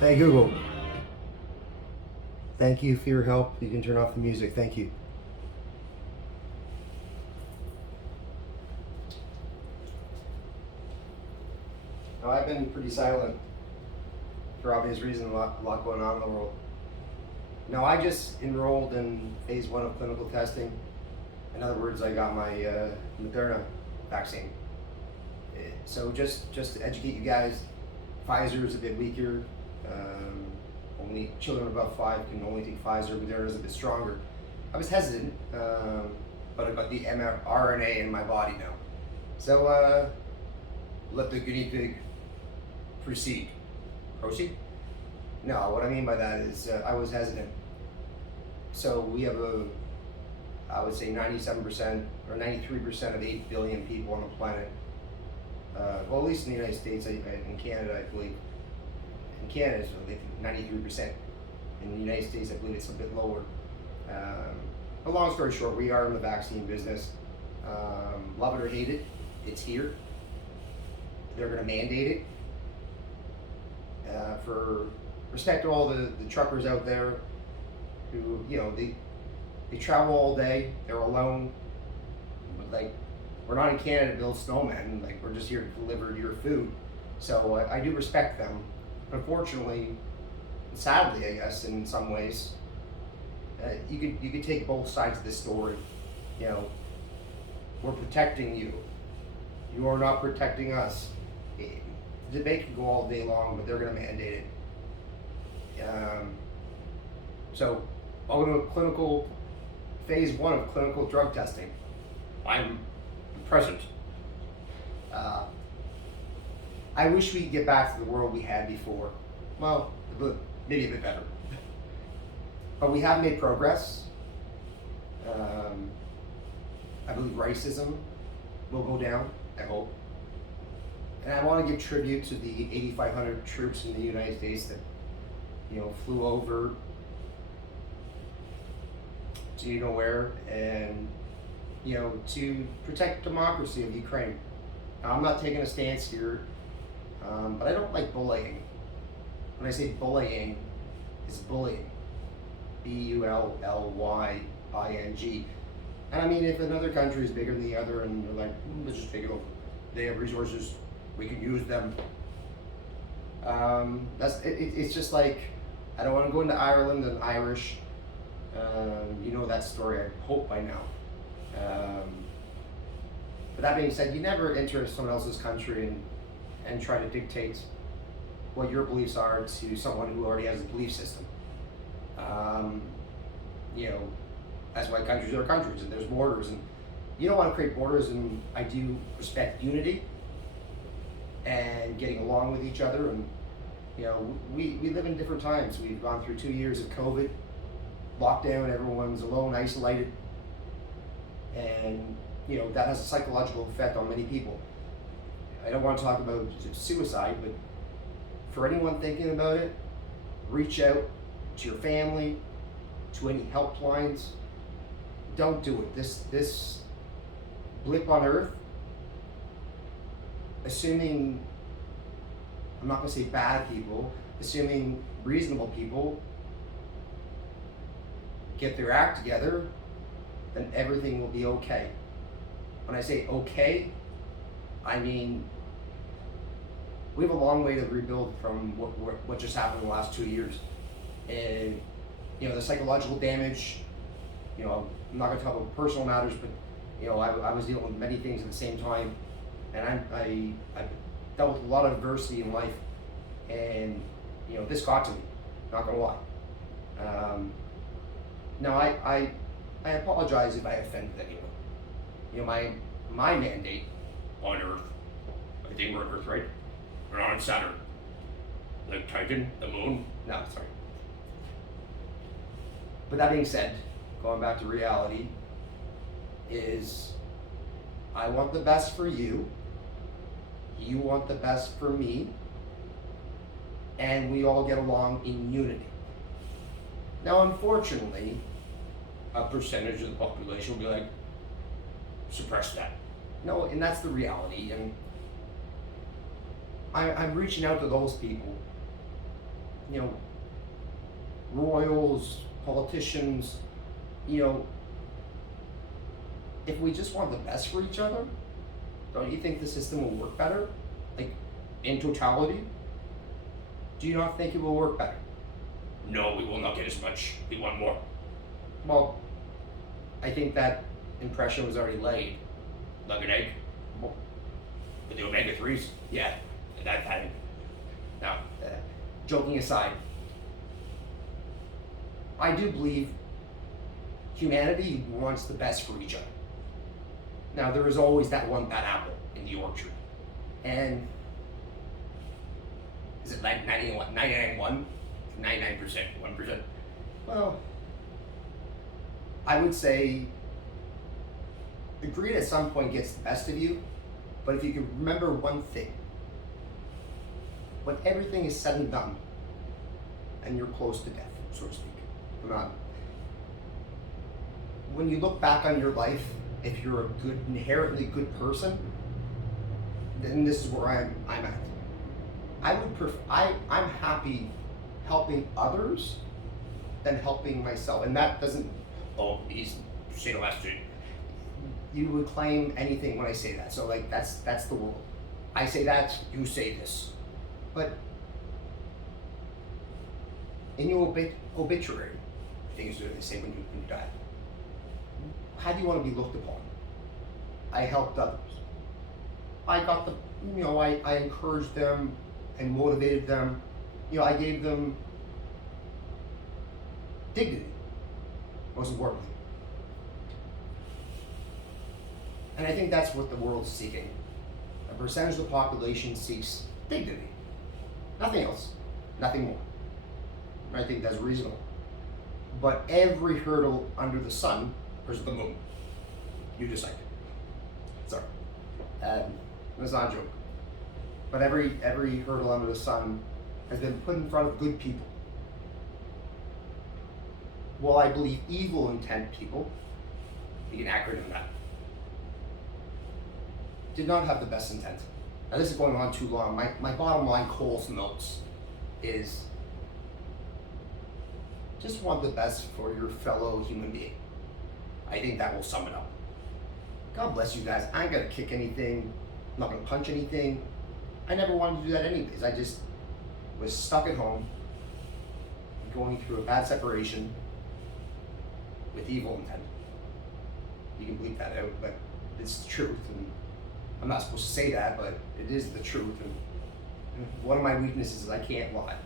Hey Google, thank you for your help. You can turn off the music. Thank you. Now, I've been pretty silent for obvious reasons. A lot going on in the world. No, I just enrolled in phase 1 of clinical testing. In other words, I got my Moderna vaccine. So just to educate you guys, Pfizer is a bit weaker. Only children above 5 can only take Pfizer. Moderna is a bit stronger. I was hesitant, but I got the mRNA in my body now. So let the guinea pig proceed. Proceed? No, what I mean by that is I was hesitant. So we have I would say 97% or 93% of 8 billion people on the planet. Well, at least in the United States, in Canada, I believe. In Canada, it's 93%. In the United States, I believe it's a bit lower. But long story short, we are in the vaccine business. Love it or hate it, it's here. They're going to mandate it. For respect to all the truckers out there who, they travel all day, they're alone. But like, we're not in Canada to build snowmen, like we're just here to deliver your food. So I do respect them. Unfortunately, sadly, I guess, in some ways, you could take both sides of this story. We're protecting you. You are not protecting us. The debate can go all day long, but they're going to mandate it. So, welcome to phase 1 of clinical drug testing. I'm present. I wish we could get back to the world we had before. Well, maybe a bit better. But we have made progress. I believe racism will go down, I hope. And I want to give tribute to the 8,500 troops in the United States that, flew over to where and, to protect democracy of Ukraine. Now, I'm not taking a stance here, but I don't like bullying. When I say bullying, it's bullying. Bullying. And I mean, if another country is bigger than the other and they're like, let's just take it over. They have resources, we can use them. It's just like, I don't want to go into Ireland and Irish. You know that story, I hope by now. But that being said, you never enter someone else's country and try to dictate what your beliefs are to someone who already has a belief system. That's why countries are countries and there's borders, and you don't want to create borders. And I do respect unity and getting along with each other. And we live in different times. We've gone through 2 years of COVID, lockdown, everyone's alone, isolated, and that has a psychological effect on many people. I don't want to talk about suicide, but for anyone thinking about it, reach out to your family, to any helplines. Don't do it. This blip on Earth, assuming, I'm not going to say bad people, assuming reasonable people get their act together, then everything will be okay. When I say okay, I mean we have a long way to rebuild from what just happened in the last 2 years. And the psychological damage, I'm not going to talk about personal matters, but I was dealing with many things at the same time, and I dealt with a lot of adversity in life, and this got to me, not going to lie. Now I apologize if I offended anyone. My mandate on Earth, I think we're on Earth, right? We're not on Saturn. Like Titan, the moon? No, sorry. But that being said, going back to reality, is I want the best for you, you want the best for me, and we all get along in unity. Now, unfortunately, a percentage of the population will be like, suppress that. No, and that's the reality. And I'm reaching out to those people you know, royals, politicians, you know, if we just want the best for each other, don't you think the system will work better? Like, in totality? Do you not think it will work better? No, we will not get as much. We want more. Well, I think that impression was already laid. Like an egg? Well, With the omega-3s? Yeah, that thing. Now, joking aside, I do believe humanity wants the best for each other. Now, there is always that one bad apple in the orchard. And is it like 99.1? 99%, 1%? well, I would say the greed at some point gets the best of you, but if you can remember one thing, when everything is said and done, and you're close to death, so to speak, when you look back on your life, if you're a good, inherently good person, then this is where I'm at. I'm happy helping others than helping myself, and that doesn't. Oh, he's say the last two. You would claim anything when I say that, so like that's the world. I say that, you say this, but in your obituary, things that they say when you die. How do you want to be looked upon? I helped others. I got the, I encouraged them and motivated them. I gave them dignity, most importantly. And I think that's what the world's seeking. A percentage of the population seeks dignity. Nothing else. Nothing more. And I think that's reasonable. But every hurdle under the sun, Where's the moon? you decide. Sorry. That's not a joke. But every hurdle under the sun has been put in front of good people. Well, I believe evil intent people, You can acronym that. did not have the best intent. Now this is going on too long. My bottom line Cole's notes is just want the best for your fellow human being. I think that will sum it up. God bless you guys. I ain't gonna kick anything. I'm not gonna punch anything. I never wanted to do that anyways. I just was stuck at home, going through a bad separation with evil intent. You can bleep that out, but it's the truth. And I'm not supposed to say that, but it is the truth. And one of my weaknesses is I can't lie.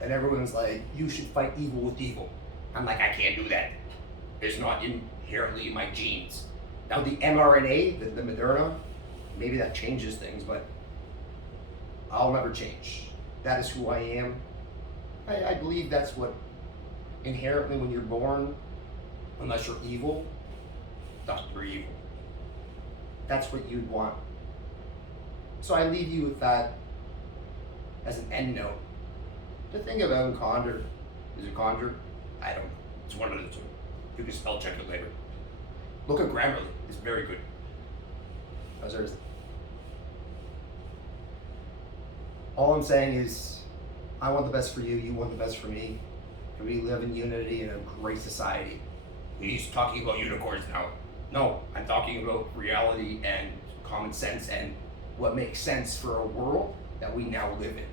And everyone's like, you should fight evil with evil. I'm like, I can't do that. It's not inherently in my genes. Now the mRNA, the Moderna, maybe that changes things, but I'll never change. That is who I am. I believe that's what inherently when you're born, unless you're evil, You're evil. that's what you'd want. So I leave you with that as an end note. To think about conjure. Is it conjure? I don't know. It's one of the two. You can spell check it later. Look at Grammarly. It's very good. How's yours? All I'm saying is, I want the best for you, you want the best for me, and we live in unity in a great society. He's talking about unicorns now. No, I'm talking about reality and common sense and What makes sense for a world that we now live in,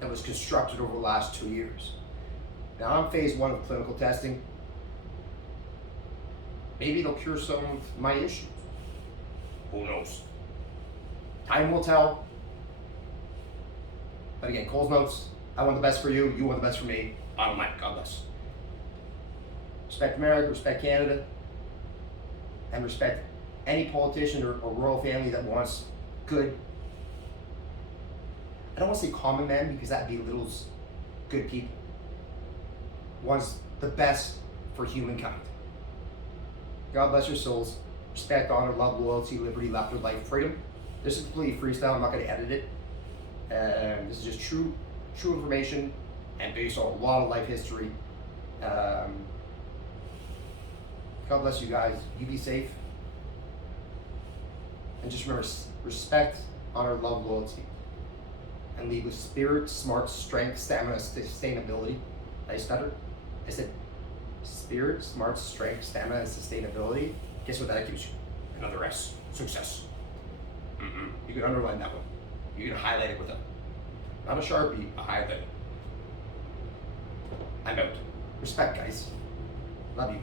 that was constructed over the last 2 years. Now I'm phase 1 of clinical testing. Maybe it'll cure some of my issues. who knows? Time will tell. But again, Cole's notes, I want the best for you, you want the best for me. Oh my God bless. Respect America, respect Canada, and respect any politician or royal family that wants good. I don't want to say common men because that belittles good people. Wants the best for humankind. God bless your souls. Respect, honor, love, loyalty, liberty, laughter, life, freedom. This is completely freestyle. I'm not going to edit it. This is just true information and based on a lot of life history. God bless you guys. You be safe. And just remember, respect, honor, love, loyalty. and lead with spirit, smart, strength, stamina, sustainability. I stuttered. I said spirit, smart, strength, stamina, and sustainability. Guess what that gives you? Another S. Success. You can underline that one. You can highlight it with a Not a Sharpie. highlight. I'm out. Respect, guys. Love you.